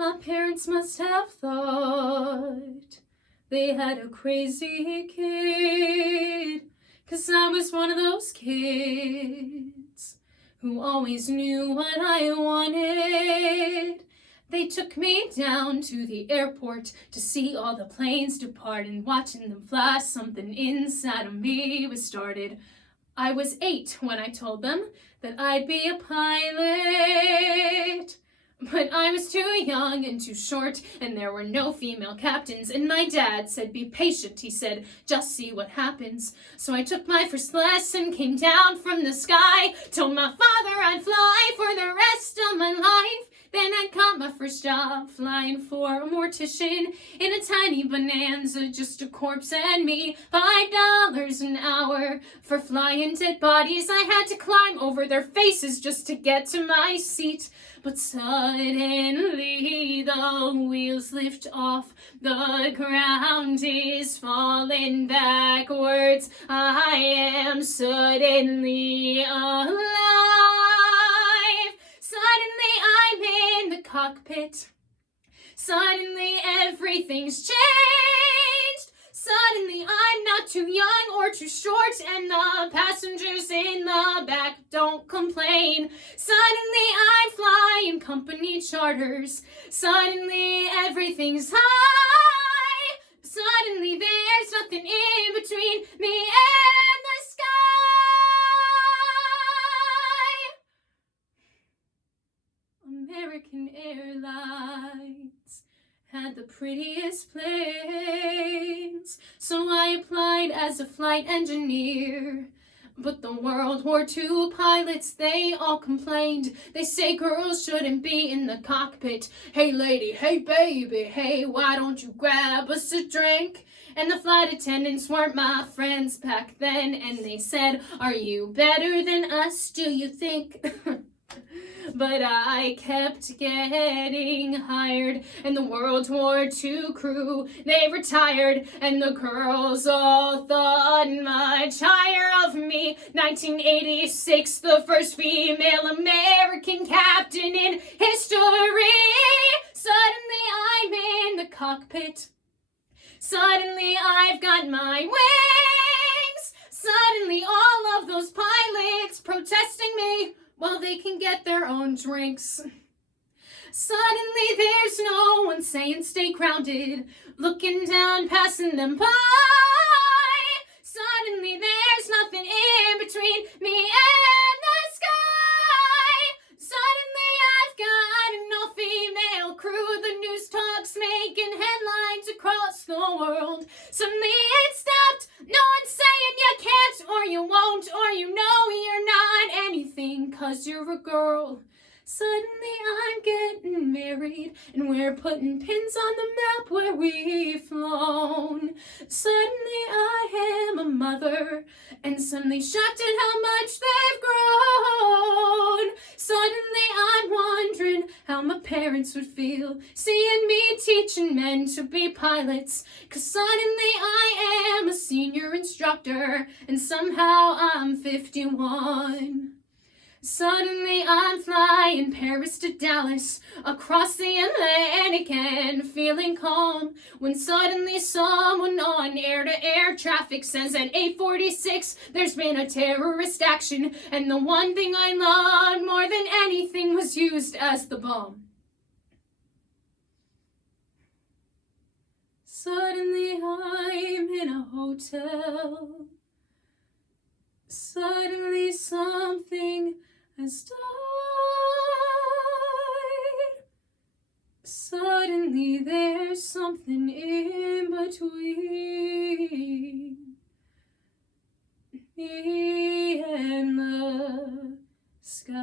My parents must have thought they had a crazy kid, 'cause I was one of those kids who always knew what I wanted. They took me down to the airport to see all the planes depart, and watching them fly, something inside of me was started. I was 8 when I told them that I'd be a pilot. But I was too young and too short, and there were no female captains, and my dad said, be patient, he said, just see what happens. So I took my first lesson, came down from the sky, told my father I'd fly for the rest of my life. Then I got my first job flying for a mortician in a tiny Bonanza, just a corpse and me. $5 an hour for flying dead bodies. I had to climb over their faces just to get to my seat. But suddenly the wheels lift off, the ground is falling backwards. I am suddenly alive. Suddenly I'm in the cockpit. Suddenly everything's changed. Suddenly I'm not too young or too short, and the passengers in the back don't complain. Suddenly I'm flying company charters. Suddenly everything's high. Suddenly there's nothing in between me and the sky. American Airlines had the prettiest planes, so I applied as a flight engineer. But the World War II pilots, they all complained. They say girls shouldn't be in the cockpit. Hey lady, hey baby, hey, why don't you grab us a drink? And the flight attendants weren't my friends back then, and they said, are you better than us, do you think? But I kept getting hired, and the World War II crew, they retired, and the girls all thought much higher of me. 1986, the first female American captain in history. Suddenly I'm in the cockpit. Suddenly I've got my wings. Suddenly all of those pilots protesting me, well, they can get their own drinks. Suddenly there's no one saying stay grounded, looking down, passing them by. Suddenly there's nothing in between me and the sky. Suddenly I've got an all-female crew, the news talk's making headlines across the world. Suddenly it stopped, no one's saying you can't, or you won't, or you know you're not anything, 'cause you're a girl. Suddenly I'm getting married, and we're putting pins on the map where we've flown. Suddenly I am a mother, and suddenly shocked at how much they've grown. Suddenly I'm wondering how my parents would feel seeing me teaching men to be pilots. 'Cause suddenly I am a senior instructor, and somehow I'm 51. Suddenly I'm flying Paris to Dallas, across the Atlantic and feeling calm, when suddenly someone on air-to-air traffic says at 8:46 there's been a terrorist action, and the one thing I loved more than anything was used as the bomb. Suddenly I'm in a hotel. Suddenly something has died. Suddenly there's something in between me and the sky.